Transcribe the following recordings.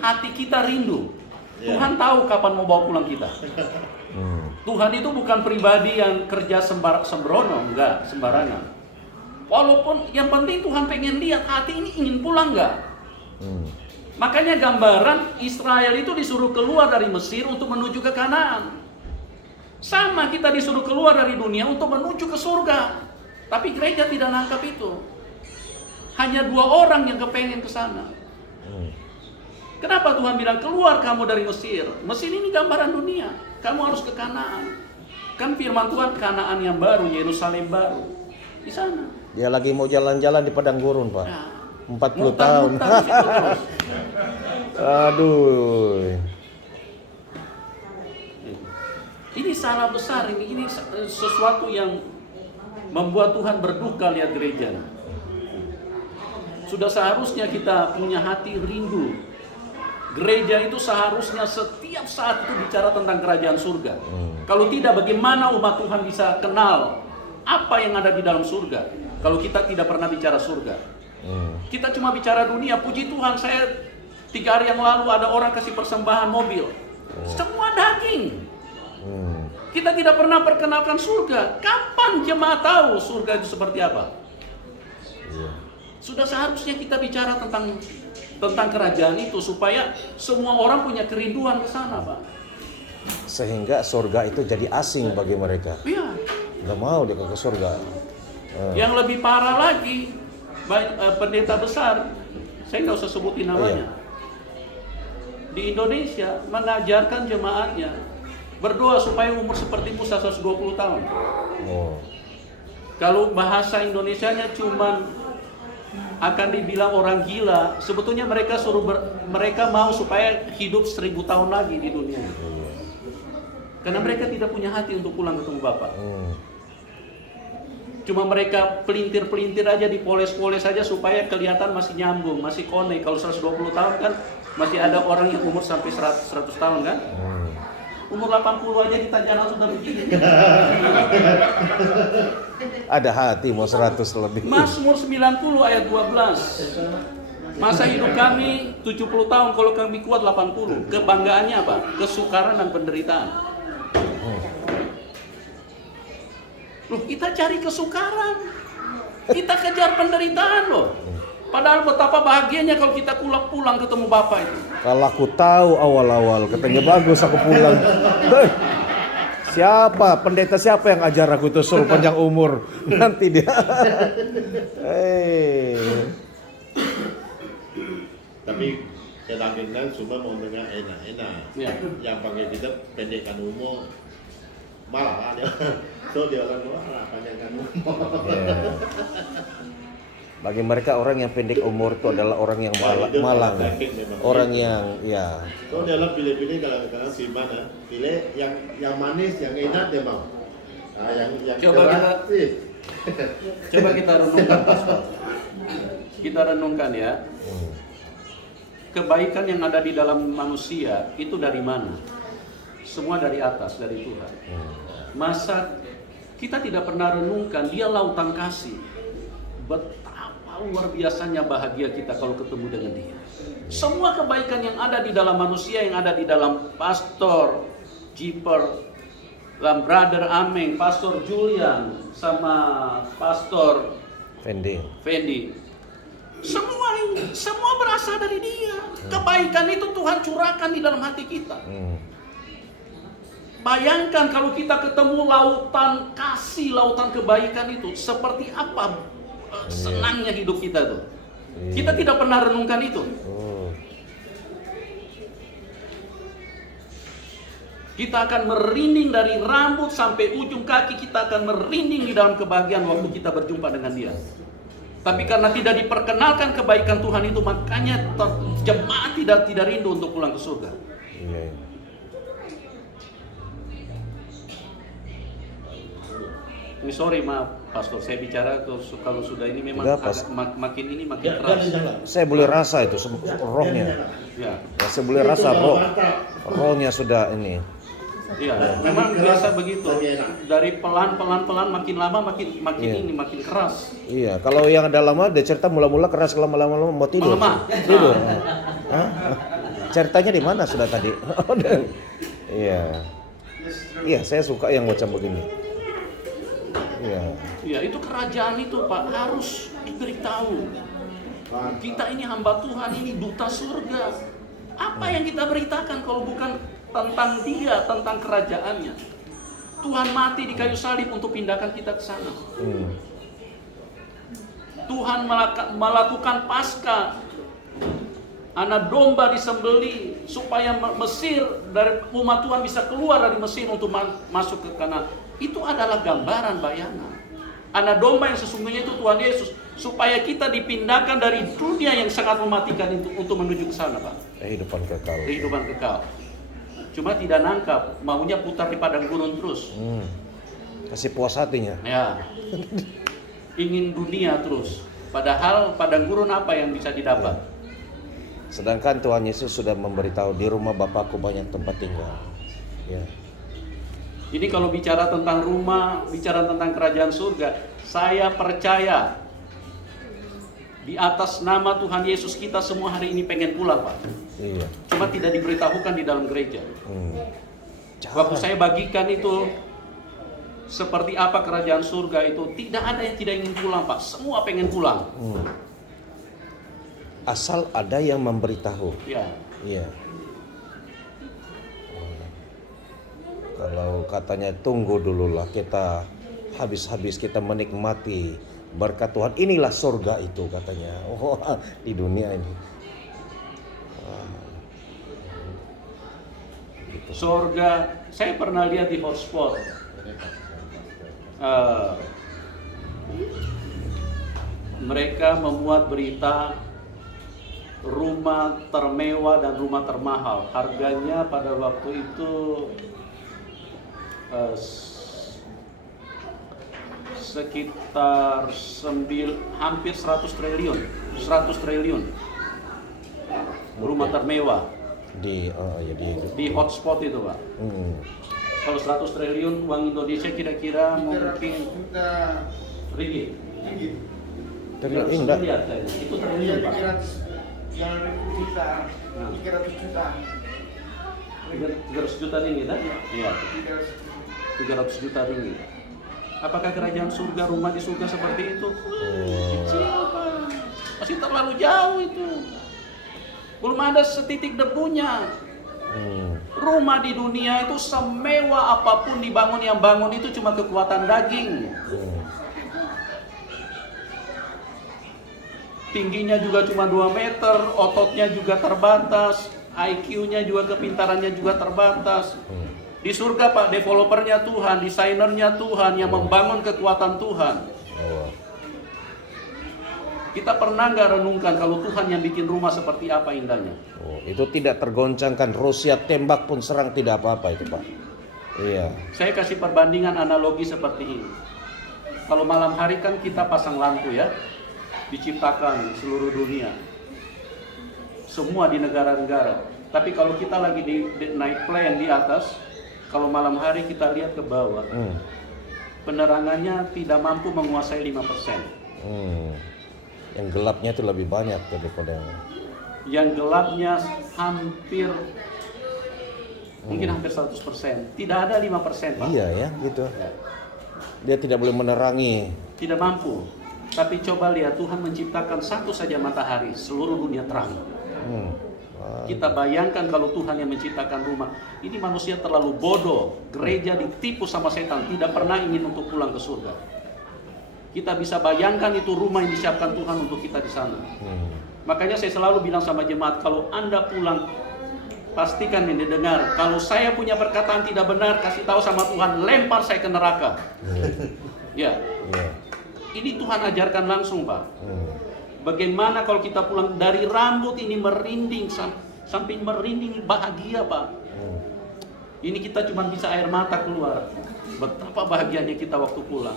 hati kita rindu. Tuhan tahu kapan mau bawa pulang kita. Tuhan itu bukan pribadi yang kerja sembrono, enggak, sembarangan. Walaupun yang penting Tuhan pengen lihat hati ini ingin pulang enggak. Makanya gambaran Israel itu disuruh keluar dari Mesir untuk menuju ke Kanaan. Sama kita disuruh keluar dari dunia untuk menuju ke surga. Tapi gereja tidak nangkap itu. Hanya 2 orang yang kepengen ke sana. Kenapa Tuhan bilang keluar kamu dari Mesir? Mesir ini gambaran dunia. Kamu harus ke Kanaan. Kan firman Tuhan Kanaan yang baru, Yerusalem baru. Di sana. Dia lagi mau jalan-jalan di padang gurun, Pak. Ya. 40 tahun. Aduh. Ini salah besar, ini sesuatu yang membuat Tuhan berduka lihat gereja. Sudah seharusnya kita punya hati rindu. Gereja itu seharusnya setiap saat itu bicara tentang kerajaan surga. Kalau tidak, bagaimana umat Tuhan bisa kenal apa yang ada di dalam surga? Kalau kita tidak pernah bicara surga. Kita cuma bicara dunia. Puji Tuhan, saya 3 hari yang lalu ada orang kasih persembahan mobil. Semua daging. Kita tidak pernah perkenalkan surga. Kapan jemaat tahu surga itu seperti apa? Sudah seharusnya kita bicara tentang kerajaan itu supaya semua orang punya kerinduan ke sana, Pak. Sehingga surga itu jadi asing bagi mereka. Iya. Nggak mau dia ke surga. Yang lebih parah lagi, pendeta besar, saya nggak usah sebutin namanya, di Indonesia mengajarkan jemaatnya berdoa supaya umur seperti Musa 120 tahun. Kalau bahasa Indonesianya cuman akan dibilang orang gila, sebetulnya mereka mereka mau supaya hidup 1000 tahun lagi di dunia. Karena mereka tidak punya hati untuk pulang ketemu Bapak. Cuma mereka pelintir-pelintir aja, dipoles-poles aja supaya kelihatan masih nyambung, masih connect. Kalau 120 tahun kan masih ada orang yang umur sampai 100 tahun kan? Umur 80 aja kita jalan sudah begini. Ada hati mau 100 lebih. Mazmur 90 ayat 12. Masa hidup kami 70 tahun, kalau kami kuat 80. Kebanggaannya apa? Kesukaran dan penderitaan. Loh, kita cari kesukaran. Kita kejar penderitaan loh. Padahal betapa bahagianya kalau kita pulang ketemu Bapak itu. Kalau aku tahu awal-awal katanya bagus aku pulang. Siapa pendeta siapa yang ajar aku itu suruh panjang umur nanti dia. Tapi kadang-kadang cuma mau dengar enak-enak. Ya. Yang panggil kita pendekkan umur malah dia. So dia orang malah panjangkan umur. Bagi mereka orang yang pendek umur itu adalah orang yang malang. Orang yang ya. So dalam pilih-pilih kadang-kadang si mana pilih yang manis, yang enak dia mau. Nah, yang keras sih. Coba kita renungkan, Pastor. Kita renungkan ya. Kebaikan yang ada di dalam manusia itu dari mana? Semua dari atas, dari Tuhan. Masa kita tidak pernah renungkan dia lautan kasih. Betapa luar biasanya bahagia kita kalau ketemu dengan dia. Semua kebaikan yang ada di dalam manusia, yang ada di dalam Pastor Jiper, dalam Brother Ameng, Pastor Julian, sama Pastor Fendi. Semua berasal dari dia. Kebaikan itu Tuhan curahkan di dalam hati kita. Bayangkan kalau kita ketemu lautan kasih, lautan kebaikan itu, seperti apa senangnya hidup kita tuh. Kita tidak pernah renungkan itu. Kita akan merinding dari rambut sampai ujung kaki, kita akan merinding di dalam kebahagiaan waktu kita berjumpa dengan dia. Tapi karena tidak diperkenalkan kebaikan Tuhan itu, makanya jemaat tidak rindu untuk pulang ke surga. Ini sorry, maaf Pastor, saya bicara kalau sudah ini memang makin keras. Saya boleh rasa itu rohnya. Ya. Saya boleh rasa rohnya sudah ini. Iya, memang biasa begitu. Dari pelan makin lama makin ini makin keras. Iya, kalau yang ada lama dia cerita mula-mula keras, lama-lama mau tidur. Melemah. Tidur. Ceritanya di mana sudah tadi? Iya. Iya, saya suka yang macam begini. Iya. Ya, itu kerajaan itu Pak harus diberitahu. Kita ini hamba Tuhan, ini duta surga. Apa yang kita beritakan kalau bukan tentang Dia, tentang kerajaannya? Tuhan mati di kayu salib untuk pindahkan kita ke sana. Tuhan melakukan Paskah. Anak domba disembeli supaya Mesir, dari umat Tuhan bisa keluar dari Mesir untuk masuk ke Kanaan. Itu adalah gambaran bayangan. Anak domba yang sesungguhnya itu Tuhan Yesus, supaya kita dipindahkan dari dunia yang sangat mematikan itu untuk menuju ke sana, Pak. Kehidupan kekal. Kehidupan kekal. Cuma tidak nangkap, maunya putar di padang gurun terus. Kasih puas hatinya. Ya. Ingin dunia terus. Padahal padang gurun apa yang bisa didapat? Sedangkan Tuhan Yesus sudah memberitahu, di rumah Bapakku banyak tempat tinggal. Ya. Ini kalau bicara tentang rumah, bicara tentang kerajaan surga, saya percaya di atas nama Tuhan Yesus kita semua hari ini pengen pulang, Pak. Iya. Cuma tidak diberitahukan di dalam gereja. Waktu saya bagikan itu seperti apa kerajaan surga itu, tidak ada yang tidak ingin pulang, Pak. Semua pengen pulang. Asal ada yang memberitahu. Ya. Iya. Kalau katanya tunggu dululah, kita habis-habis kita menikmati berkat Tuhan. Inilah surga itu katanya. Oh, di dunia ini. Gitu. Surga, saya pernah lihat di hotspot. Mereka memuat berita rumah termewah dan rumah termahal. Harganya pada waktu itu sekitar hampir 100 triliun rumah termewah di hotspot itu, Pak. Kalau 100 triliun uang Indonesia kira-kira mungkin ringgit. Triliun enggak? Itu triliun, Pak. 300 juta ringgit, kan? Iya. 300 juta ringgit. Apakah kerajaan surga, rumah di surga seperti itu? Kecil, Pak. Masih terlalu jauh itu. Belum ada setitik debunya. Rumah di dunia itu semewah apapun dibangun, yang bangun itu cuma kekuatan daging. Tingginya juga cuma 2 meter, ototnya juga terbatas, IQ-nya juga, kepintarannya juga terbatas. Di surga, Pak, developernya Tuhan, desainernya Tuhan, yang membangun kekuatan Tuhan. Kita pernah nggak renungkan kalau Tuhan yang bikin rumah seperti apa indahnya? Itu tidak tergoncangkan, Rusia tembak pun serang tidak apa-apa itu, Pak. Iya. Saya kasih perbandingan analogi seperti ini. Kalau malam hari kan kita pasang lampu ya, diciptakan seluruh dunia, semua di negara-negara. Tapi kalau kita lagi di naik plane di atas, kalau malam hari kita lihat ke bawah, penerangannya tidak mampu menguasai 5%. Yang gelapnya itu lebih banyak daripada yang gelapnya mungkin hampir 100%. Tidak ada 5%, Pak. Iya ya, gitu. Dia tidak boleh menerangi. Tidak mampu. Tapi coba lihat, Tuhan menciptakan satu saja matahari, seluruh dunia terang. Kita bayangkan kalau Tuhan yang menciptakan rumah. Ini manusia terlalu bodoh. Gereja ditipu sama setan, tidak pernah ingin untuk pulang ke surga. Kita bisa bayangkan itu rumah yang disiapkan Tuhan untuk kita di sana. Makanya saya selalu bilang sama jemaat, kalau Anda pulang, pastikan ini dengar. Kalau saya punya perkataan tidak benar, kasih tahu sama Tuhan, lempar saya ke neraka. Ya. Ini Tuhan ajarkan langsung, Pak. Bagaimana kalau kita pulang dari rambut ini merinding sampai merinding bahagia, Pak. Ini kita cuma bisa air mata keluar. Betapa bahagianya kita waktu pulang.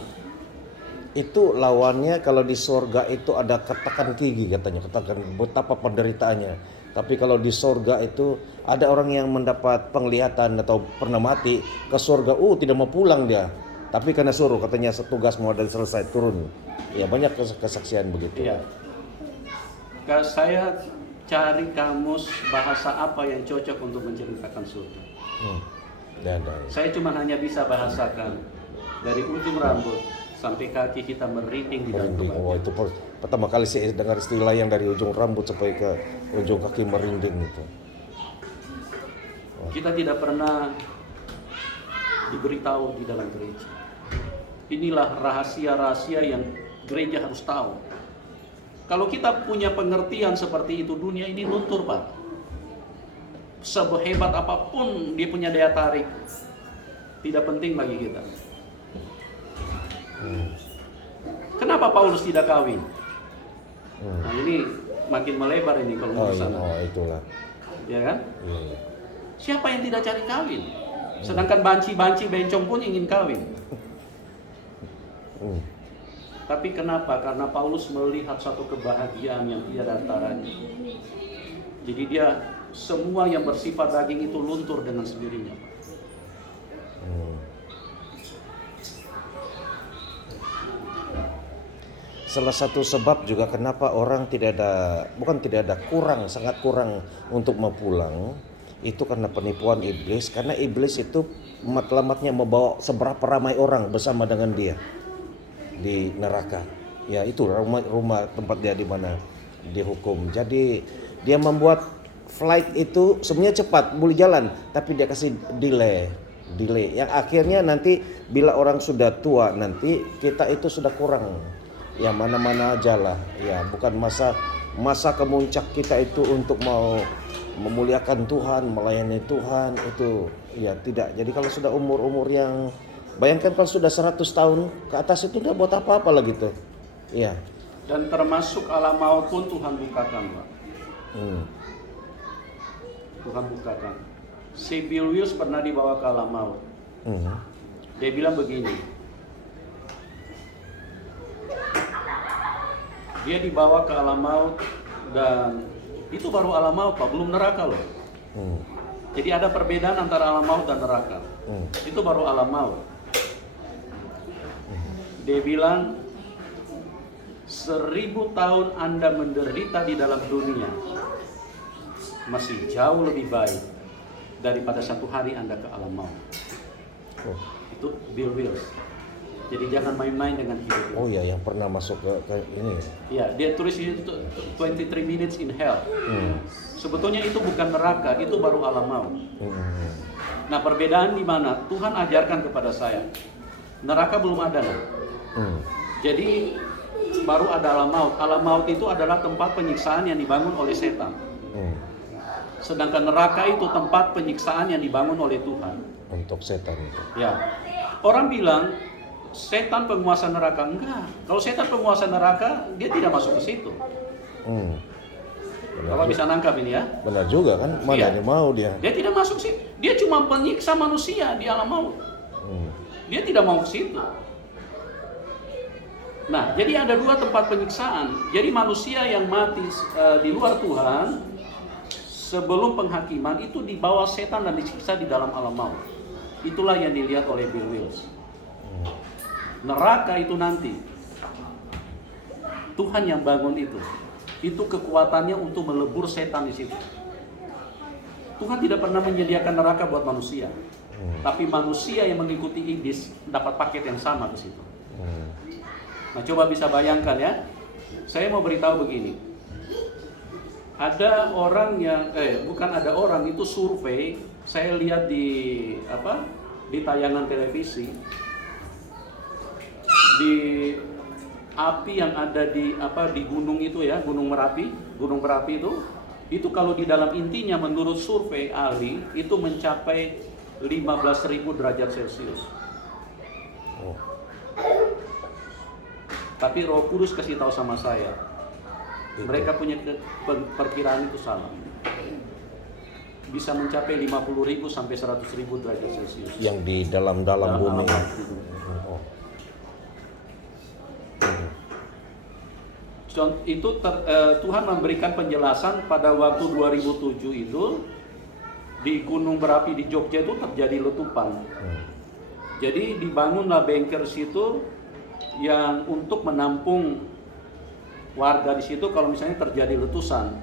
Itu lawannya kalau di surga itu ada katakan gigi katanya, katakan betapa penderitaannya. Tapi kalau di surga itu ada orang yang mendapat penglihatan atau pernah mati ke surga, tidak mau pulang dia. Tapi karena suruh, katanya tugas mau dan selesai turun. Ya banyak kesaksian begitu. Iya. Saya cari kamus bahasa apa yang cocok untuk menceritakan surga. Ada. Saya cuma hanya bisa bahasakan dari ujung rambut sampai kaki kita merinding di dalam Merinding. kebahagiaan. Itu pertama kali saya dengar istilah yang dari ujung rambut sampai ke ujung kaki merinding itu. Kita tidak pernah diberitahu di dalam gereja. Inilah rahasia-rahasia yang gereja harus tahu. Kalau kita punya pengertian seperti itu, dunia ini luntur, Pak. Sehebat apapun dia punya daya tarik, tidak penting bagi kita. Kenapa Paulus tidak kawin? Nah, ini makin melebar ini kalau mau ke sana. Itulah. Ya kan? Iya. Siapa yang tidak cari kawin? Sedangkan banci-banci bencong pun ingin kawin. Tapi kenapa? Karena Paulus melihat satu kebahagiaan yang tiada taranya. Jadi dia semua yang bersifat daging itu luntur dengan sendirinya. Salah satu sebab juga kenapa orang sangat kurang untuk mau pulang, itu karena penipuan iblis. Karena iblis itu matlamatnya membawa seberapa ramai orang bersama dengan dia di neraka. Ya itu rumah tempat dia di mana dihukum. Jadi dia membuat flight itu sebenarnya cepat, boleh jalan, tapi dia kasih delay. Yang akhirnya nanti bila orang sudah tua nanti kita itu sudah kurang. Ya mana-mana aja lah. Ya bukan masa kemuncak kita itu untuk mau memuliakan Tuhan, melayani Tuhan itu ya tidak. Jadi kalau sudah umur-umur yang bayangkan kalau sudah 100 tahun ke atas itu udah buat apa-apa lah gitu. Iya. Dan termasuk alam maut pun Tuhan bukakan, Pak. Tuhan bukakan. Si Bill Wills pernah dibawa ke alam maut. Dia bilang begini. Dia dibawa ke alam maut dan itu baru alam maut, Pak, belum neraka loh. Jadi ada perbedaan antara alam maut dan neraka. Itu baru alam maut. Dia bilang 1000 tahun Anda menderita di dalam dunia masih jauh lebih baik daripada 1 hari Anda ke alam maut. Itu Bill Wills. Jadi jangan main-main dengan hidup. Oh ya, yang pernah masuk ke ini. Ya, dia tulis itu 23 minutes in hell. Sebetulnya itu bukan neraka, itu baru alam maut. Nah, perbedaan di mana? Tuhan ajarkan kepada saya. Neraka belum ada. Jadi baru ada alam maut. Alam maut itu adalah tempat penyiksaan yang dibangun oleh setan. Sedangkan neraka itu tempat penyiksaan yang dibangun oleh Tuhan. Untuk setan itu. Ya. Orang bilang setan penguasa neraka. Enggak. Kalau setan penguasa neraka, dia tidak masuk ke situ. Bapak bisa nangkap ini ya? Benar juga kan? Mana dia mau dia? Dia tidak masuk sih. Dia cuma penyiksa manusia di alam maut. Dia tidak mau ke situ. Nah, jadi ada 2 tempat penyiksaan. Jadi manusia yang mati di luar Tuhan sebelum penghakiman itu dibawa setan dan disiksa di dalam alam maut. Itulah yang dilihat oleh Bill Wills. Neraka itu nanti Tuhan yang bangun itu. Itu kekuatannya untuk melebur setan di situ. Tuhan tidak pernah menyediakan neraka buat manusia. Tapi manusia yang mengikuti iblis dapat paket yang sama ke situ. Nah, coba bisa bayangkan ya. Saya mau beritahu begini. Ada orang yang itu survei, saya lihat di tayangan televisi. Di api yang ada di gunung itu ya, Gunung Merapi itu kalau di dalam intinya menurut survei ahli itu mencapai 15.000 derajat Celcius. Tapi Roh Kudus kasih tahu sama saya, mereka punya perkiraan itu salah. Bisa mencapai 50.000 sampai 100.000 derajat Celcius. Yang di dalam bumi. Itu Tuhan memberikan penjelasan pada waktu 2007 itu di Gunung Berapi di Jogja itu terjadi letupan. Jadi dibangunlah bunker situ yang untuk menampung warga di situ kalau misalnya terjadi letusan.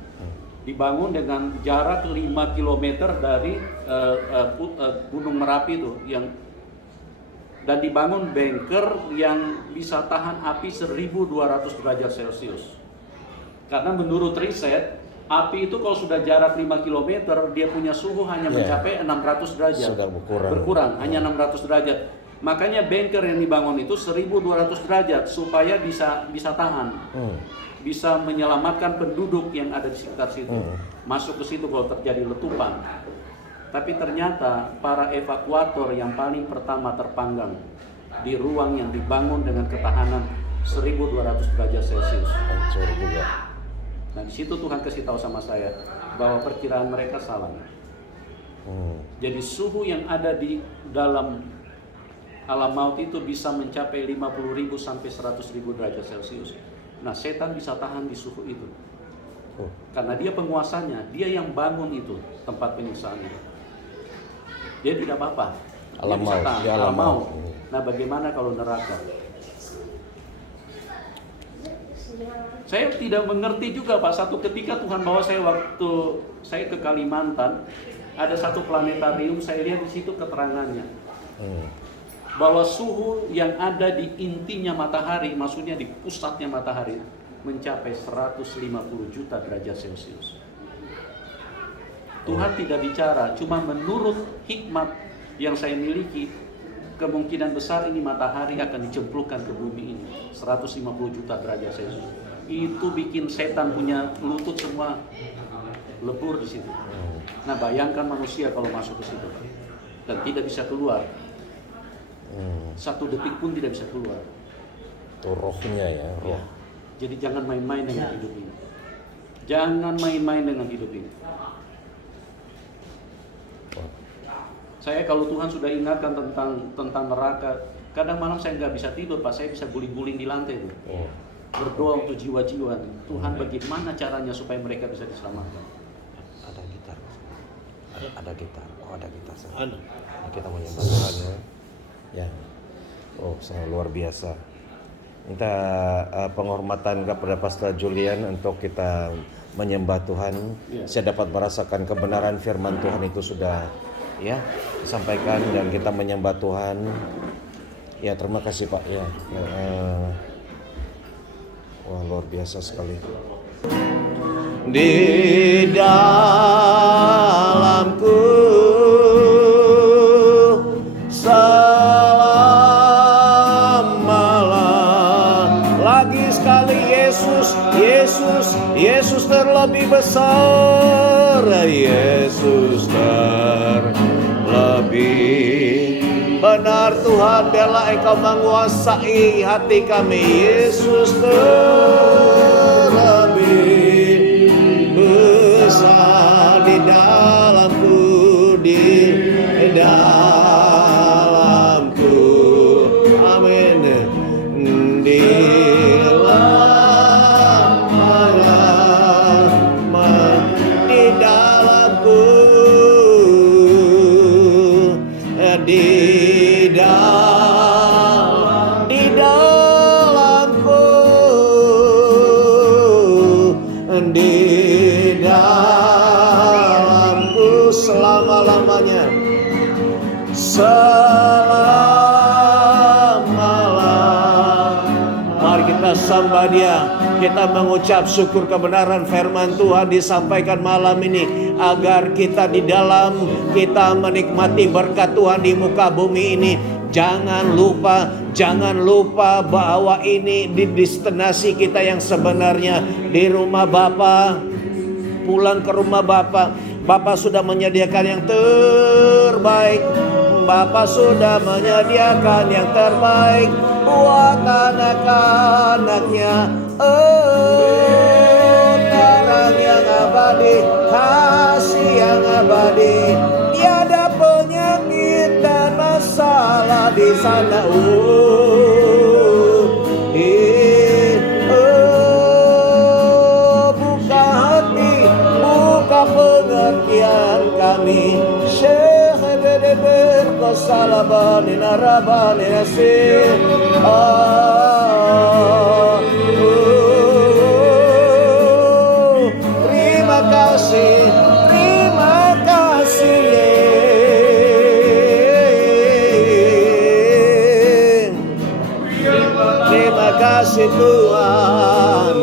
dibangun dengan jarak 5 km dari Gunung Merapi itu, dan dibangun bunker yang bisa tahan api 1200 derajat Celcius. Karena menurut riset, api itu kalau sudah jarak 5 km, dia punya suhu hanya mencapai 600 derajat. Sudah berkurang hanya 600 derajat. Makanya bunker yang dibangun itu 1200 derajat supaya bisa tahan. Bisa menyelamatkan penduduk yang ada di sekitar situ. Masuk ke situ kalau terjadi letupan. Tapi ternyata para evakuator yang paling pertama terpanggang di ruang yang dibangun dengan ketahanan 1200 derajat Celcius. Hancur juga. Nah, di situ Tuhan kasih tahu sama saya bahwa perkiraan mereka salah. Jadi suhu yang ada di dalam alam maut itu bisa mencapai 50.000 sampai 100.000 derajat Celcius. Nah, setan bisa tahan di suhu itu. Karena dia penguasanya, dia yang bangun itu tempat penyiksaannya. Dia tidak apa-apa. Alam maut, dia alam maut. Nah, bagaimana kalau neraka? Saya tidak mengerti juga, Pak. Satu ketika Tuhan bawa saya waktu saya ke Kalimantan, ada satu planetarium, saya lihat di situ keterangannya. Bahwa suhu yang ada di intinya matahari, maksudnya di pusatnya matahari, mencapai 150 juta derajat Celcius. Tuhan tidak bicara, cuma menurut hikmat yang saya miliki, kemungkinan besar ini matahari akan dicemplungkan ke bumi ini, 150 juta derajat Celcius. Itu bikin setan punya lutut semua lebur di situ. Nah, bayangkan manusia kalau masuk ke situ dan tidak bisa keluar. 1 detik pun tidak bisa keluar. Itu rohnya ya, roh. Ya. Jadi jangan main-main dengan hidup ini. Jangan main-main dengan hidup ini. Saya kalau Tuhan sudah ingatkan tentang neraka, kadang malam saya nggak bisa tidur, Pak. Saya bisa guling-guling di lantai tuh. Berdoa untuk jiwa-jiwa. Tuhan, bagaimana caranya supaya mereka bisa diselamatkan? Ada gitar. Ada gitar. Oh, ada gitar. Ada. Kita menyembah Tuhan ya. Ya. Oh, sangat luar biasa. Minta penghormatan kepada Pastor Julian untuk kita menyembah Tuhan. Saya dapat merasakan kebenaran firman Tuhan itu sudah disampaikan dan kita menyembah Tuhan. Ya, terima kasih Pak ya. Wah, luar biasa sekali. Di dalamku Yesus terlebih besar, Yesus terlebih benar. Tuhan, biarlah Engkau menguasai hati kami. Yesus terlebih besar di dalamku, di dalamku. Amin. Selama-lamanya, mari kita sembah Dia. Kita mengucap syukur kebenaran firman Tuhan disampaikan malam ini, agar kita di dalam kita menikmati berkat Tuhan di muka bumi ini. Jangan lupa bahwa ini di destinasi kita yang sebenarnya, di rumah Bapa. Pulang ke rumah Bapa. Bapa sudah menyediakan yang terbaik. Bapa sudah menyediakan yang terbaik buat anak-anaknya. Terang yang abadi, kasih yang abadi, tiada penyakit dan masalah di sana. Buka hati, buka pengertian kami. Terima kasih Tuhan.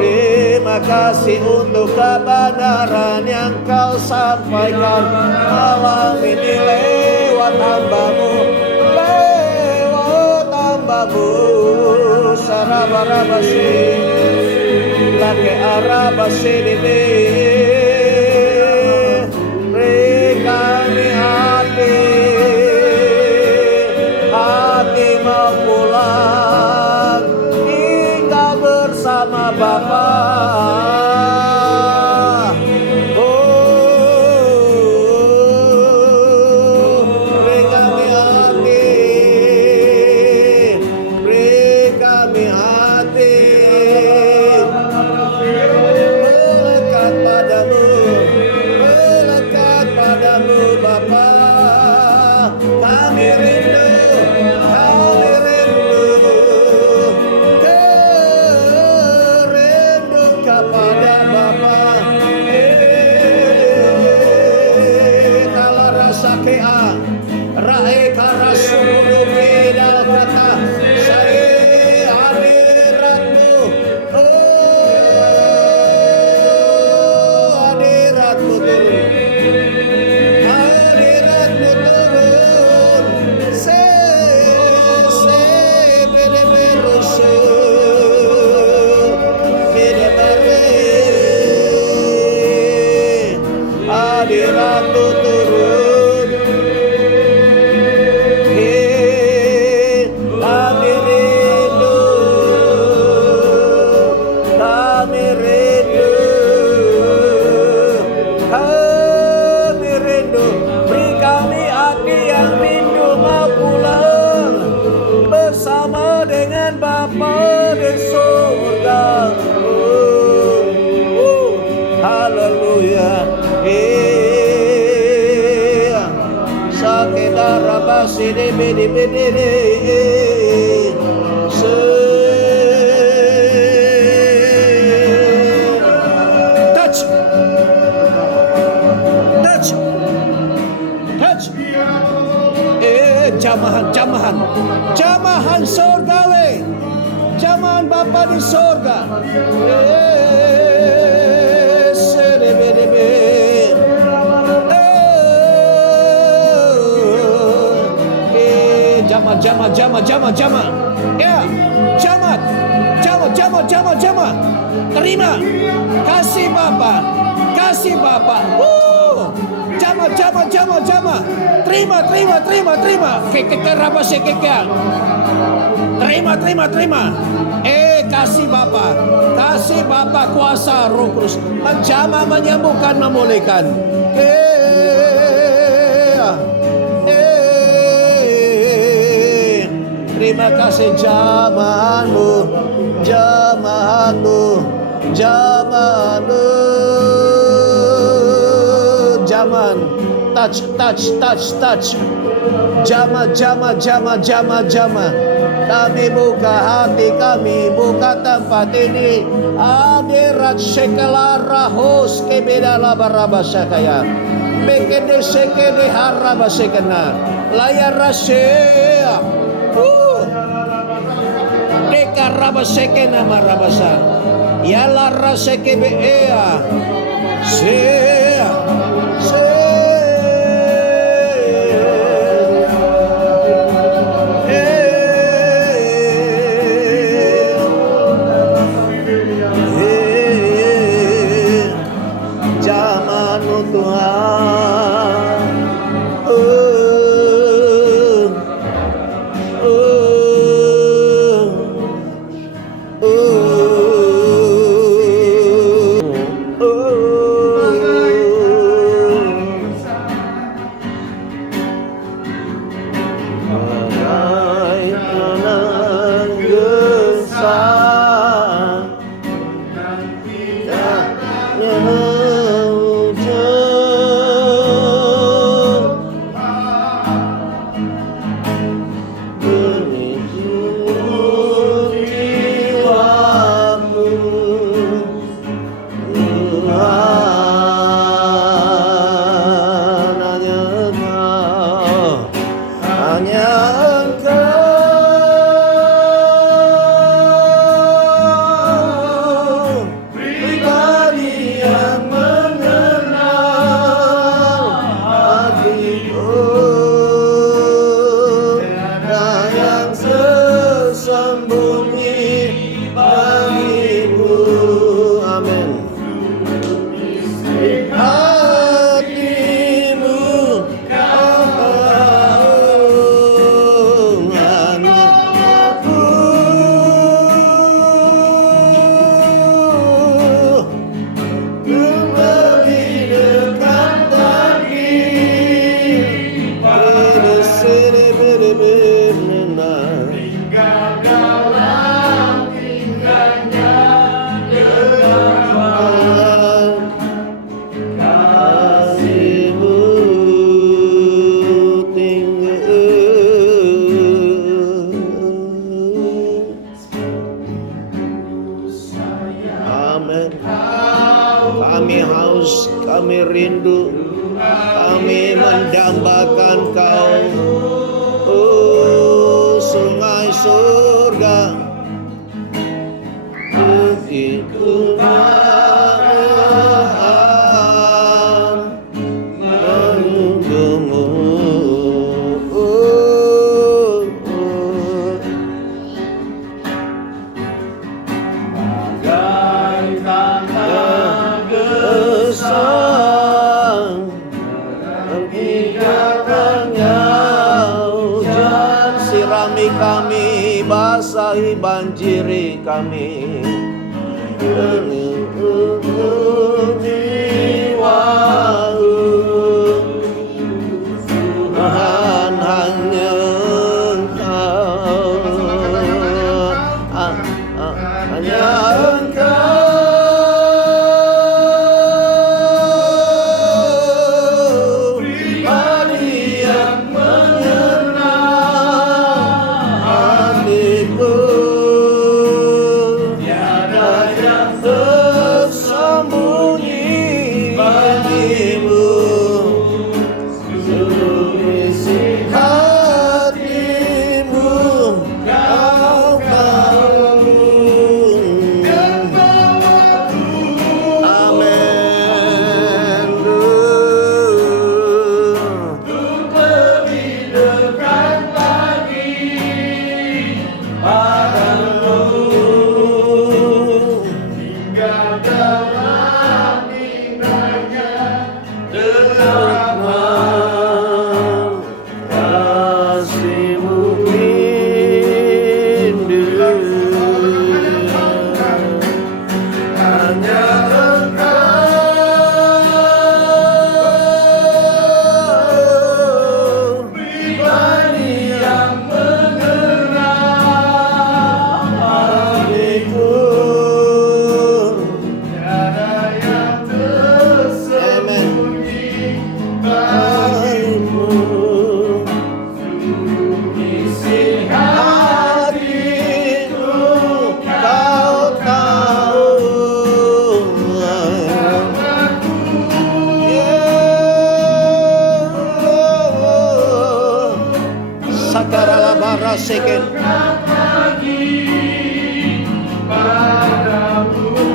Terima kasih untuk kebenaran yang Kau sampaikan malam ini lewat hamba-Mu, Sarabarabasi, lake arabasi dini. Beri kami hati mau pulang, tinggal bersama Bapa. Jamahan surgawi, jamahan Bapa di surga. Jama. Ya, jama. Terima. Kasih Bapa. Jama. Terima. Terima. Kasih Bapa kuasa Roh Kudus menjamah, menyembuhkan, memulihkan. Terima kasih jamahanmu. Jaman. Touch. Jama. Kami buka hati kami, buka tempat ini. Adirat sekala hos kebedala barabasakaya. Bekede sekede harabasekena. Layar rasya. Deka rabasekena marabasa. Yala rasekebe ea. kami mendambakan Kau. Sungai surga begitu menunggumu. Bagai tanah Gesang mengingatkannya hujan, sirami kami, basahi banjiri kami. Tuhan hanya Engkau, hanya Engkau, pribadi yang menyenangkan hatiku. Tiada yang tersembunyi bagimu, seluruh isi hatimu Kau tahu. Amin. Lebih dekat lagi padamu, hingga dalam indahnya dekatlah kasih-Mu rindu. Hanya Engkau, pribadi yang menggerak hatiku. Tiada yang tersembunyi bagimu, isi hatiku Kau tahu. Sakarala bara seken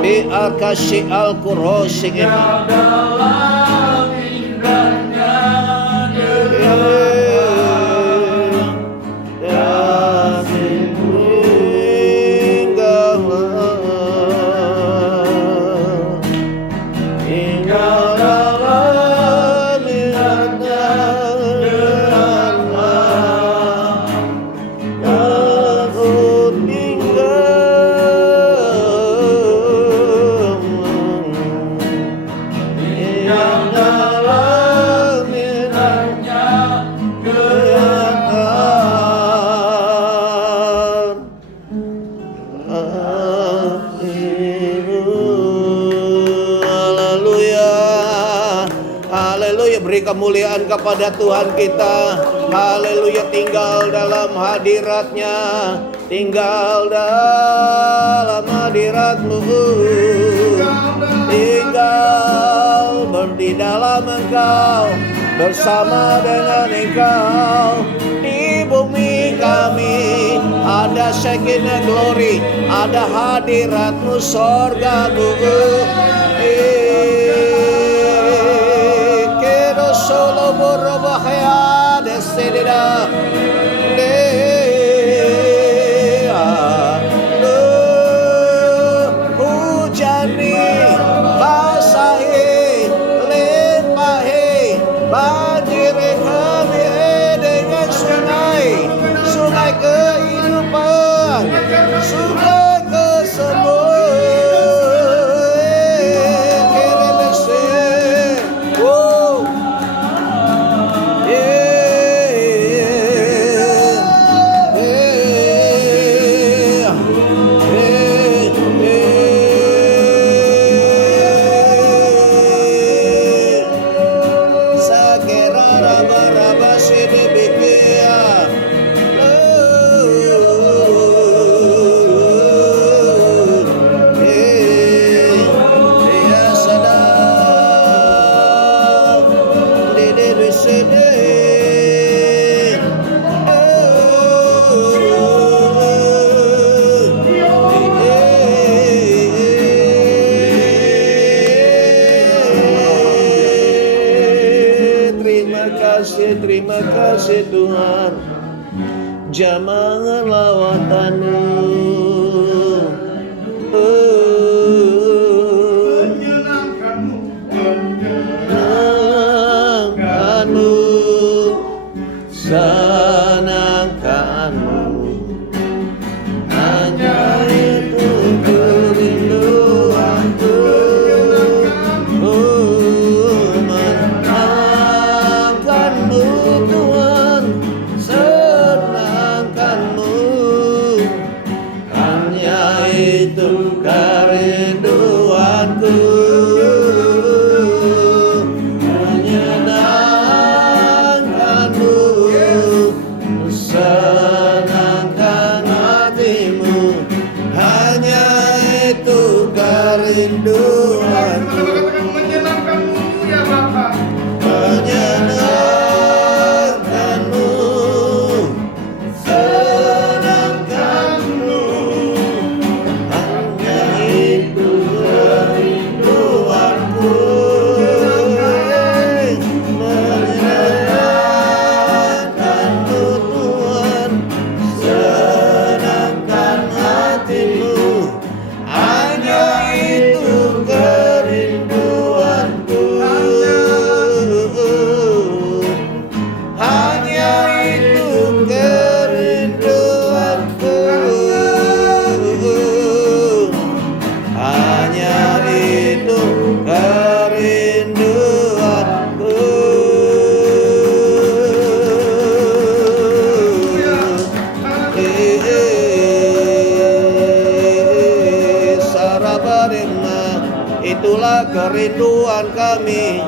bi akasy al-qura seken. dalam indahnya Haleluya, beri kemuliaan kepada Tuhan kita. Haleluya, tinggal dalam hadirat-Nya, tinggal dalam hadirat-Mu, tinggal di dalam Engkau, bersama dengan Engkau. Di bumi kami ada Shekinah glory, ada hadirat-Mu, sorga-Mu. Solo borobahaya desedida hujani basahi limpahi banjiri kami dengan sungai kehidupan, sungai kesembuhan. terima kasih Tuhan. Jangan lawatanmu. Senangkanmu, senangkanmu. Hanya itu kerinduanku. Menangkanmu Tuhan, senangkanmu. Hanya itu kerinduanku. Menyenangkanmu, senangkan hatimu. Hanya itu kerinduanku. Menyenangkanmu ya Bapa. Menyenangkanmu, senangkanmu. Hanya itu kerinduanku. Menyenangkanmu Tuhan, senangkan hatimu. Hanya itu kerinduanku. Hanya itu kerinduanku. Hanya itu kerinduanku. Sarabarima, itulah kerinduan kami.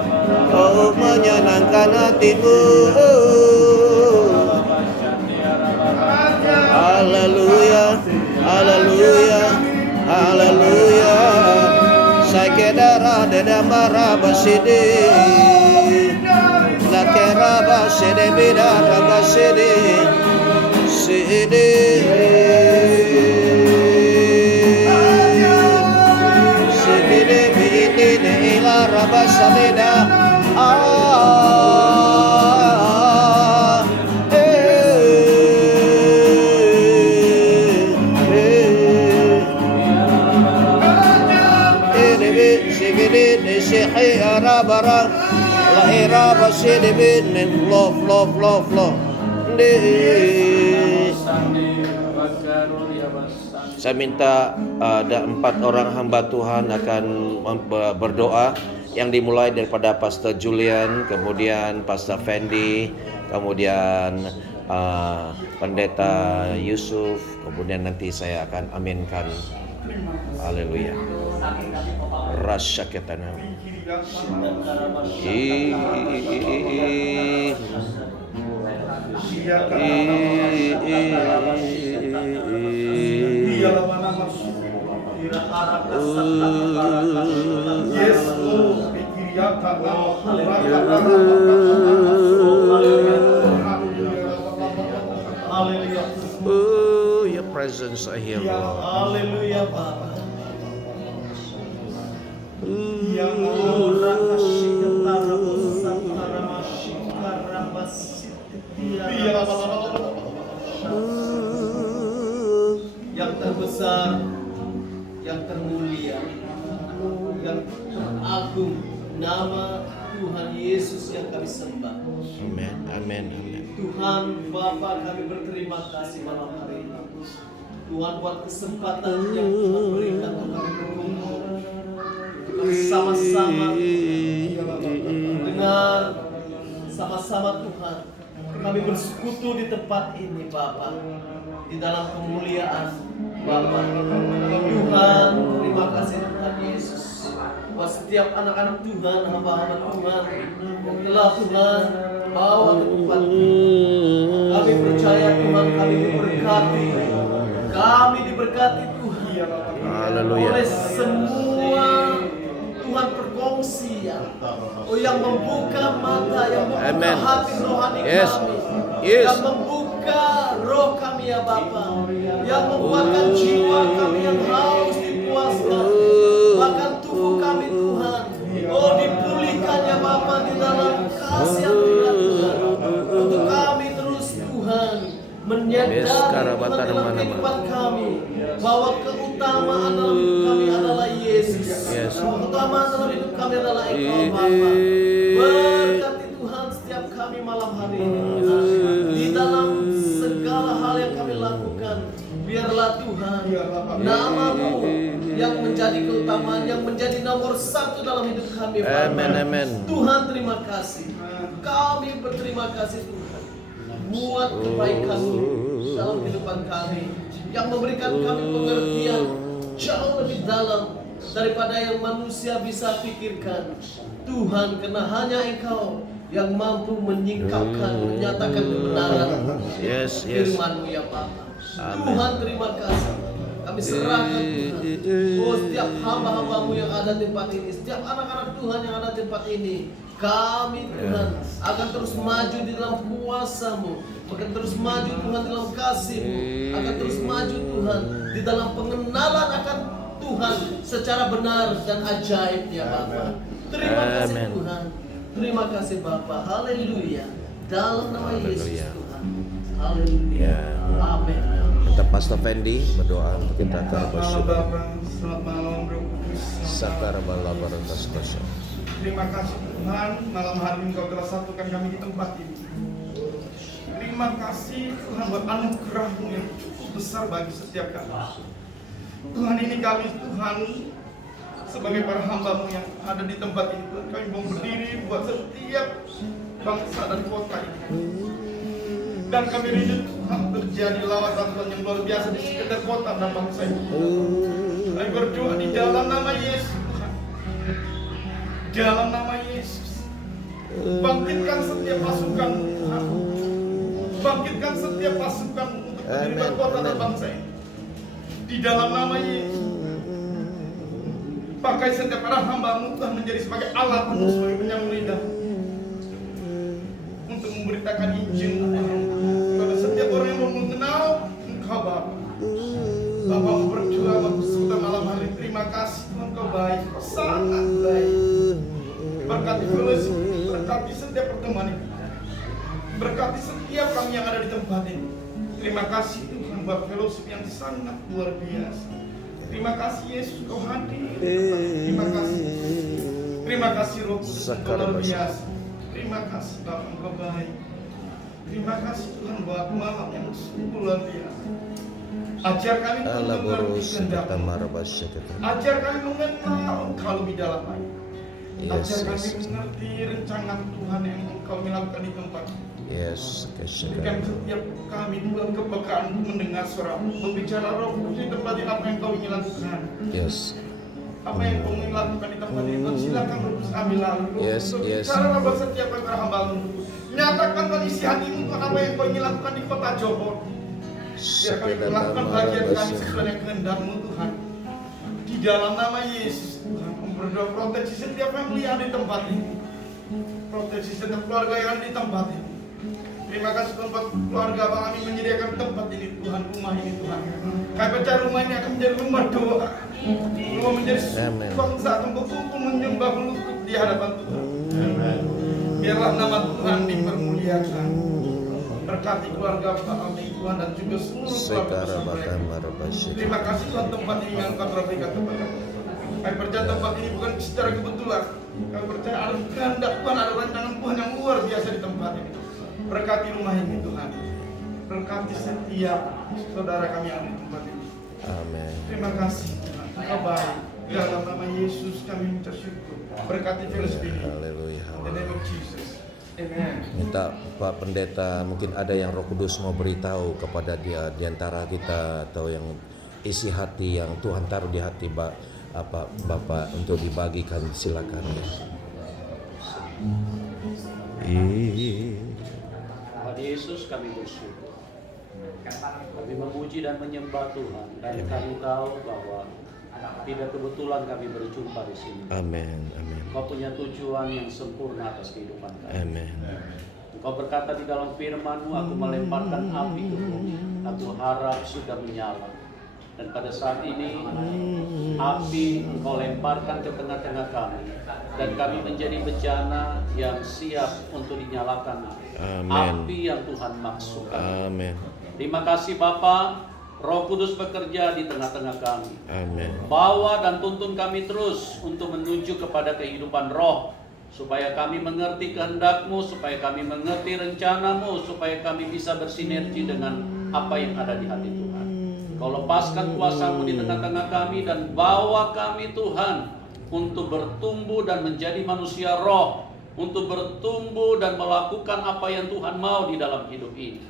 Oh, menyenangkan hatimu. Haleluya, haleluya, haleluya. Sakedara dedamara basidi, lakera basidi bidara basidi, sidi. Sidi biti de ilara basalida. Saya minta ada 4 orang hamba Tuhan akan berdoa, yang dimulai daripada Pastor Julian, kemudian Pastor Fendi, kemudian Pendeta Yusuf, kemudian nanti saya akan aminkan. Haleluya. Rasyaketana. Oh, your presence are here, Lord. Haleluya Bapa. Yang terbesar, yang termulia, yang teragung, nama Tuhan Yesus yang kami sembah. Amin, amin, amin. Tuhan Bapa, kami berterima kasih malam hari ini. Tuhan buat kesempatan yang Tuhan berikan untuk kami berkumpul, bersama-sama dengar sama-sama Tuhan. Kami bersekutu di tempat ini Bapa, di dalam kemuliaan Bapa. Tuhan, terima kasih Tuhan Yesus buat setiap anak-anak Tuhan, hamba-hamba Tuhan yang telah Tuhan bawa ke tempat ini. Kami percaya Tuhan, kami diberkati. Kami diberkati Tuhan. Haleluya. Oleh semua Tuhan berkongsi yang membuka mata, yang membuka Amen. hati rohani Yes. kami, Yes. yang membuka roh kami ya Bapa, yang membuatkan jiwa kami yang haus dipuaskan, bahkan tubuh kami Tuhan, dipulihkan ya Bapa di dalam kasih yang menyadari Beskara Tuhan batara dalam mana-mana. kehidupan kami bahwa keutamaan dalam hidup kami adalah Yesus. Yes. Keutamaan dalam hidup kami adalah Engkau Bapa. Berkati Tuhan setiap kami malam hari ini Tuhan. Di dalam segala hal yang kami lakukan, biarlah Tuhan nama-Mu yang menjadi keutamaan, yang menjadi nomor satu dalam hidup kami Bapa. Amen, amen. Tuhan terima kasih. Kami berterima kasih Tuhan buat kebaikan-Mu dalam kehidupan kami, yang memberikan kami pengertian jauh lebih dalam daripada yang manusia bisa pikirkan. Tuhan, karena hanya Engkau yang mampu menyingkapkan, menyatakan kebenaran Yes. firman-Mu ya Bapa. Tuhan terima kasih. Kami serahkan Tuhan. Oh, setiap hamba-hamba-Mu yang ada di tempat ini, setiap anak-anak Tuhan yang ada di tempat ini, kami Tuhan akan terus maju di dalam kuasa-Mu, akan terus maju Tuhan dalam kasih-Mu, akan terus maju Tuhan di dalam pengenalan akan Tuhan secara benar dan ajaib ya Bapa. Terima kasih Amen. Tuhan. Terima kasih Bapa. Haleluya. Dalam nama Yesus Haleluya. Tuhan. Haleluya. Ya. Amin. Minta Pastor Fendi berdoa untuk kita akan Selamat malam bersyukur. Bapak, selamat malam Roh Kudus. Sakara bala baratas kosha. Terima kasih Tuhan, malam hari ini Kau telah satukan kami di tempat ini. Terima kasih Tuhan buat anugerah-Mu yang cukup besar bagi setiap kami. Tuhan, ini kami Tuhan sebagai para hamba-Mu yang ada di tempat ini Tuhan, kami mau berdiri buat setiap bangsa dan kota ini. Dan kami rindu Tuhan terjadi lawatan Tuhan yang luar biasa di sekitar kota dan bangsa ini. Kami berdoa di dalam nama Yesus Tuhan. Dalam nama Yesus, bangkitkan setiap pasukan Tuhan. Bangkitkan setiap pasukan untuk berdiri kota dan bangsa ini. Di dalam nama Yesus, pakai setiap para hamba-Mu Tuhan menjadi sebagai alat-Mu, sebagai penyambung lidah untuk memberitakan Injil Tuhan kepada setiap orang yang mau mengenal Engkau Bapa. Bapa mau berdoa waktu sebentar malam hari. Terima kasih Tuhan, Kau baik, Kau sangat baik. Berkati fellowship, berkati setiap pertemuan ini, berkati setiap kami yang ada di tempat ini. Terima kasih Tuhan buat fellowship yang sangat luar biasa. Terima kasih Yesus, Kau hadir. Terima kasih. Terima kasih Roh Kudus, Kau luar biasa. Terima kasih Bapa, Kau baik. Terima kasih Tuhan buat malam yang sungguh luar biasa. Ajar kami Allah mendengar boros kehendak-Mu. kita marabasya kita. Ajar kami mengenal Engkau lebih dalam lagi. Yes, Ajar kami yes. mengerti rencana Tuhan yang Engkau lakukan di tempat ini. Yes, Berikan kesyukur. setiap kami Tuhan kepekaan untuk mendengar suara-Mu, berbicara Roh Kudus di tempat ini, apa yang Kau ingin lakukan. Yes. Apa yang Kau ingin lakukan di tempat ini, Tuhan silakan Roh Kudus ambil lalu. Yes, yes. Berbicara buat setiap para hamba-Mu. Nyatakan Tuhan isi hati-Mu Tuhan apa yang Kau ingin lakukan di kota Johor. Biar kami Sakeda melakukan bagian kami marabasya. sesuai dengan kehendak-Mu Tuhan. Di dalam nama Yesus Tuhan, kami berdoa proteksi setiap family yang ada di tempat ini. Proteksi setiap keluarga yang ada di tempat ini. Terima kasih Tuhan buat keluarga Bang Ami menyediakan tempat ini Tuhan, rumah ini Tuhan. Kami percaya rumah ini akan menjadi rumah doa. Rumah menjadi Amen. bangsa akan berkumpul menyembah melukut di hadapan Tuhan. Biarlah nama Tuhan dipermuliakan. Berkati keluarga Pak Ami Tuhan dan juga seluruh keluarga Sekara besar bata mereka. marabasya. Terima kasih Tuhan tempat ini yang Kau telah berikan kepada kami. Kami percaya tempat ini bukan secara kebetulan. Kami percaya ada kehendak Tuhan, ada rancangan Tuhan yang luar biasa di tempat ini. Berkati rumah ini Tuhan. Berkati setiap saudara kami yang ada di tempat ini. Amin. Terima kasih Tuhan. Kau baik. Dalam nama Yesus kami mengucap syukur. Berkati fellowship ini. Haleluya. In the name of Jesus. Amen. Minta Pak Pendeta, mungkin ada yang Roh Kudus mau beritahu kepada dia di antara kita, atau yang isi hati yang Tuhan taruh di hati Bapak untuk dibagikan, silakan ya. Pada Yesus kami bersyukur. Kami memuji dan menyembah Tuhan, dan kami tahu bahwa tidak kebetulan kami berjumpa di sini. Amin. Amin. Kau punya tujuan yang sempurna atas kehidupan kami. Amin. Engkau berkata di dalam firman-Mu, aku melemparkan api ke bumi. Aku harap sudah menyala. Dan pada saat ini, api Engkau lemparkan ke tengah-tengah kami. Dan kami menjadi bejana yang siap untuk dinyalakan. Amin. Api yang Tuhan maksudkan. Amin. Terima kasih Bapa, Roh Kudus bekerja di tengah-tengah kami. Amin. Bawa dan tuntun kami terus untuk menuju kepada kehidupan roh, supaya kami mengerti kehendak-Mu, supaya kami mengerti rencana-Mu, supaya kami bisa bersinergi dengan apa yang ada di hati Tuhan. Kau lepaskan kuasa-Mu di tengah-tengah kami dan bawa kami Tuhan untuk bertumbuh dan menjadi manusia roh, untuk bertumbuh dan melakukan apa yang Tuhan mau di dalam hidup ini.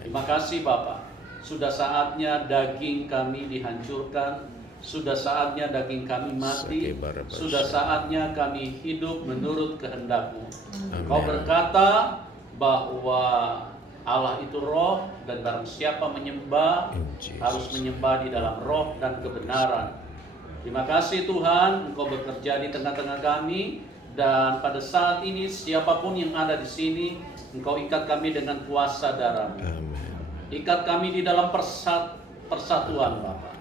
Terima kasih Bapa. Sudah saatnya daging kami dihancurkan, sudah saatnya daging kami mati, sudah saatnya kami hidup menurut kehendak-Mu. Kau berkata bahwa Allah itu roh, dan barang siapa menyembah harus menyembah di dalam roh dan kebenaran. Terima kasih Tuhan, Engkau bekerja di tengah-tengah kami, dan pada saat ini siapapun yang ada di sini, Engkau ikat kami dengan kuasa darah-Mu. Ikat kami di dalam persatuan Bapa.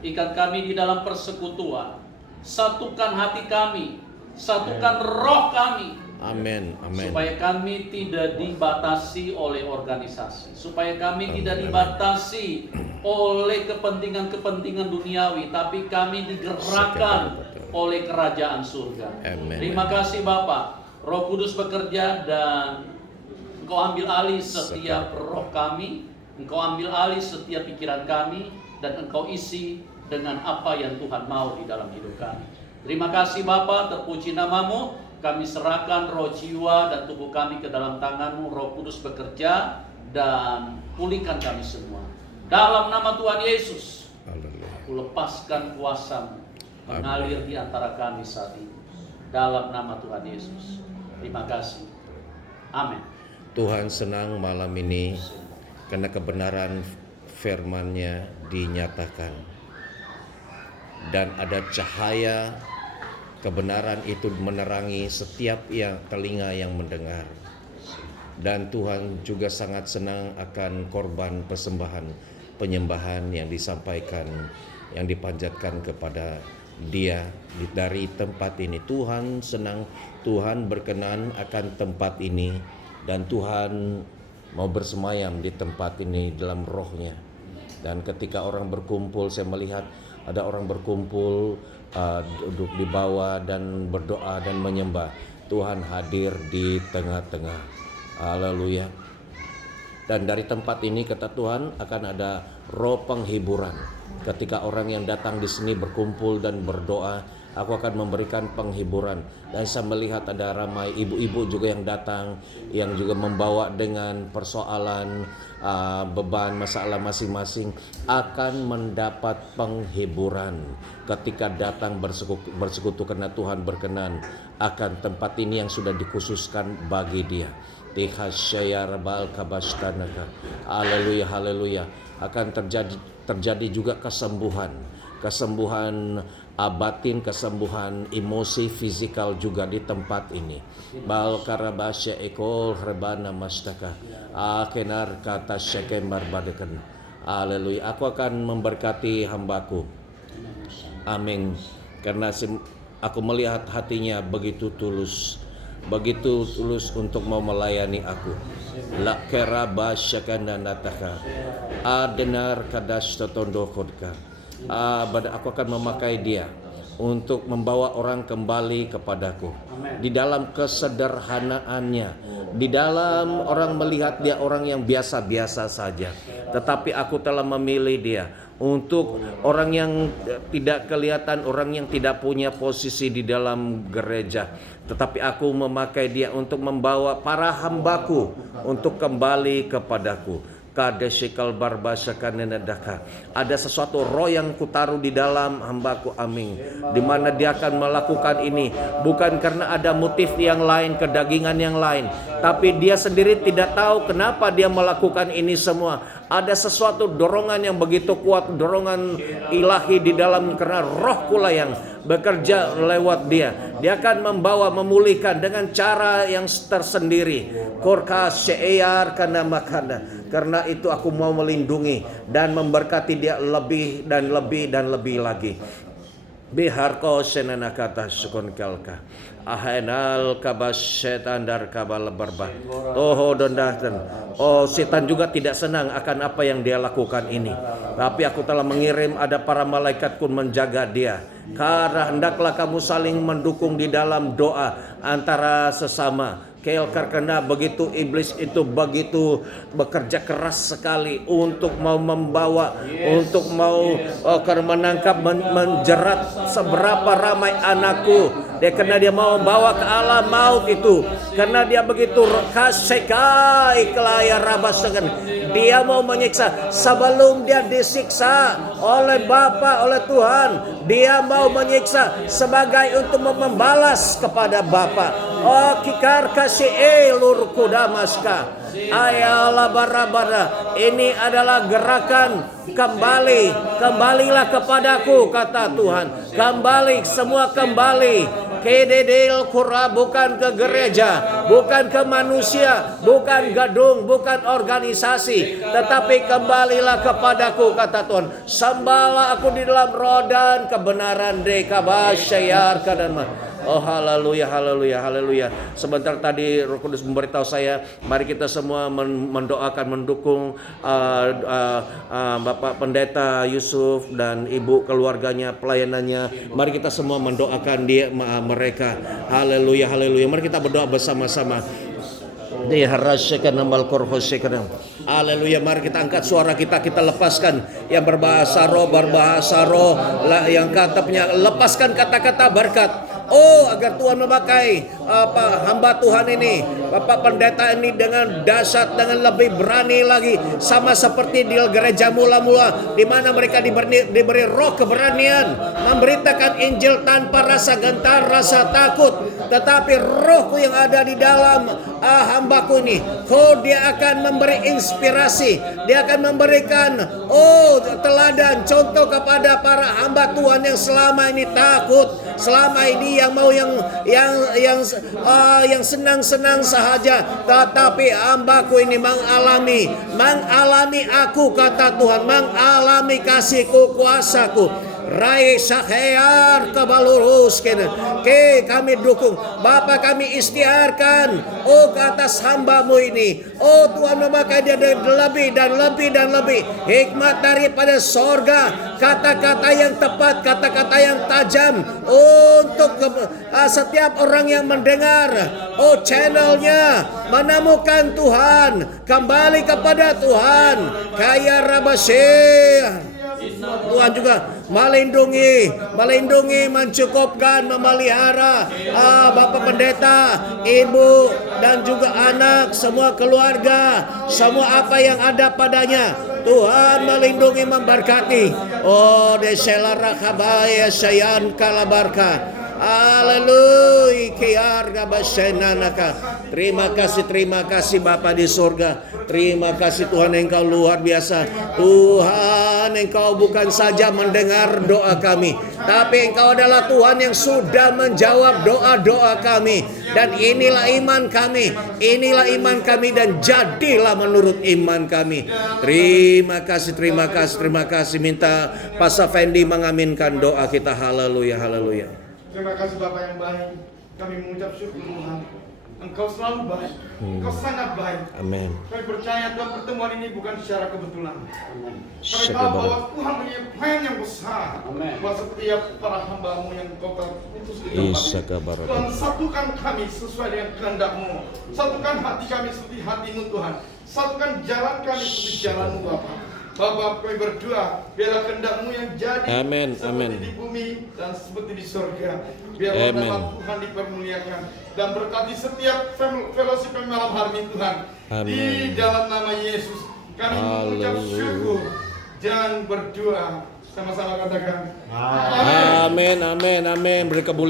Ikat kami di dalam persekutuan. Satukan hati kami, satukan roh kami. Amin. Amin. Supaya kami tidak dibatasi oleh organisasi, supaya kami tidak dibatasi oleh kepentingan-kepentingan duniawi, tapi kami digerakkan oleh kerajaan surga. Amin. Terima kasih Bapa. Roh Kudus bekerja dan Engkau ambil alih setiap roh kami, Engkau ambil alih setiap pikiran kami, dan Engkau isi dengan apa yang Tuhan mau di dalam hidup kami. Terima kasih Bapa, terpuji nama-Mu. Kami serahkan roh, jiwa, dan tubuh kami ke dalam tangan-Mu. Roh Kudus bekerja dan pulihkan kami semua. Dalam nama Tuhan Yesus, aku lepaskan kuasa-Mu mengalir di antara kami saat ini. Dalam nama Tuhan Yesus. Terima kasih. Amin. Tuhan senang malam ini karena kebenaran firman-Nya dinyatakan, dan ada cahaya kebenaran itu menerangi setiap telinga yang mendengar. Dan Tuhan juga sangat senang akan korban persembahan penyembahan yang disampaikan, yang dipanjatkan kepada Dia dari tempat ini. Tuhan senang, Tuhan berkenan akan tempat ini, dan Tuhan mau bersemayam di tempat ini dalam roh-Nya. Dan ketika orang berkumpul, saya melihat ada orang berkumpul, duduk di bawah dan berdoa dan menyembah. Tuhan hadir di tengah-tengah. Haleluya. Dan dari tempat ini kata Tuhan akan ada roh penghiburan. Ketika orang yang datang di sini berkumpul dan berdoa, aku akan memberikan penghiburan. Dan saya melihat ada ramai ibu-ibu juga yang datang, yang juga membawa dengan persoalan, beban, masalah masing-masing, akan mendapat penghiburan ketika datang bersekutu, karena Tuhan berkenan akan tempat ini yang sudah dikhususkan bagi Dia. Haleluya, haleluya. Akan terjadi juga kesembuhan batin, kesembuhan emosi, fisikal juga di tempat ini. Bal karabasya ekol rebana mastaka akenar kata syekembar badekan. Haleluya. Aku akan memberkati hambaku. Amin. Karena aku melihat hatinya begitu tulus untuk mau melayani aku. La kerabasyakan nataka adenar kadas totondo kodka. Aku akan memakai dia untuk membawa orang kembali kepadaku. Di dalam kesederhanaannya, di dalam orang melihat dia orang yang biasa-biasa saja, tetapi aku telah memilih dia untuk orang yang tidak kelihatan, orang yang tidak punya posisi di dalam gereja, tetapi aku memakai dia untuk membawa para hambaku untuk kembali kepadaku. Kadesikal barbasakan nenadaka. Ada sesuatu roh yang kutaruh di dalam hambaku, amin, di mana dia akan melakukan ini bukan karena ada motif yang lain, kedagingan yang lain, tapi dia sendiri tidak tahu kenapa dia melakukan ini semua. Ada sesuatu dorongan yang begitu kuat, dorongan ilahi di dalam, karena roh kula yang bekerja lewat dia. Dia akan membawa, memulihkan dengan cara yang tersendiri. Korka seeyar kana makana. Karena itu aku mau melindungi dan memberkati dia lebih dan lebih dan lebih lagi. Biharko senana kata sukun kalka. Ahenal kabas setan dar kabal berba. Toho dondatan. Oh, setan juga tidak senang akan apa yang dia lakukan ini. Tapi aku telah mengirim ada para malaikatku menjaga dia. Karena hendaklah kamu saling mendukung di dalam doa antara sesama. Karena begitu iblis itu begitu bekerja keras sekali untuk mau membawa, untuk mau menangkap, menjerat seberapa ramai anakku. Karena dia mau membawa ke alam maut itu. Karena dia begitu kasekai kelaya rabasakan. Dia mau menyiksa sebelum dia disiksa oleh Bapa, oleh Tuhan. Dia mau menyiksa sebagai untuk membalas kepada Bapa. Oh kikar kasih elur kudamaska. Ayalah bara-bara. Ini adalah gerakan kembali. Kembalilah kepadaku kata Tuhan. Kembali, semua kembali. Kededel kura, bukan ke gereja, bukan ke manusia, bukan gedung, bukan organisasi, tetapi kembalilah kepadaku kata Tuhan. Sembahlah aku di dalam roh dan kebenaran dekabasyayar kadan. Oh haleluya, haleluya, haleluya. Sebentar tadi Roh Kudus memberitahu saya, mari kita semua mendoakan, mendukung Bapak Pendeta Yusuf dan ibu keluarganya, pelayanannya. Mari kita semua mendoakan dia, mereka. Haleluya, haleluya. Mari kita berdoa bersama-sama. Haleluya, mari kita angkat suara kita lepaskan yang berbahasa roh, yang katanya lepaskan kata-kata berkat. Oh, agar Tuhan memakai hamba Tuhan ini, Bapak Pendeta ini dengan dahsyat, dengan lebih berani lagi, sama seperti di gereja mula-mula, di mana mereka diberi roh keberanian, memberitakan Injil tanpa rasa gentar, rasa takut, tetapi rohku yang ada di dalam hambaku ini, dia akan memberi inspirasi, dia akan memberikan teladan, contoh kepada para hamba Tuhan yang selama ini takut, selama ini yang mau yang senang-senang sahaja, tetapi hambaku ini mengalami aku kata Tuhan, mengalami kasihku, kuasaku. Rai sakhayar kebalurus kami dukung Bapa, kami istiharkan ke atas hambamu ini. Oh Tuhan, memakai dia lebih dan lebih dan lebih hikmat daripada sorga, kata-kata yang tepat, kata-kata yang tajam untuk setiap orang yang mendengar channelnya menemukan Tuhan, kembali kepada Tuhan. Kaya Rabasyih, Tuhan juga melindungi, mencukupkan, memelihara Bapak Pendeta, Ibu, dan juga anak, semua keluarga, semua apa yang ada padanya. Tuhan melindungi, memberkati. Oh, desela rakabaya sayan kalabarka. Haleluya, kiarga basenanaka. Terima kasih Bapa di surga. Terima kasih Tuhan, Engkau luar biasa. Tuhan, Engkau bukan saja mendengar doa kami, tapi Engkau adalah Tuhan yang sudah menjawab doa-doa kami. Dan inilah iman kami, dan jadilah menurut iman kami. Terima kasih. Minta Pastor Fendi mengaminkan doa kita. Haleluya, haleluya. Terima kasih Bapak yang baik. Kami mengucap syukur Tuhan. Engkau selalu baik. Engkau sangat baik. Amin. Kami percaya Tuhan, pertemuan ini bukan secara kebetulan. Kami tahu bahwa Tuhan punya plan yang besar buat setiap para hamba-Mu yang Kau utus di tempat ini. Tuhan, satukan kami sesuai dengan kehendak-Mu. Satukan hati kami seperti hati-Mu Tuhan. Satukan jalan kami seperti jalan-Mu Bapak. Bapak, kami berdoa, biarlah kehendak-Mu yang jadi seperti di bumi dan seperti di surga. Biarlah nama Tuhan dipermuliakan dan berkati setiap fellowship malam hari ini Tuhan. Di dalam nama Yesus kami mengucap syukur dan berdoa. Sama-sama katakan. Amin. Beri kemuliaan.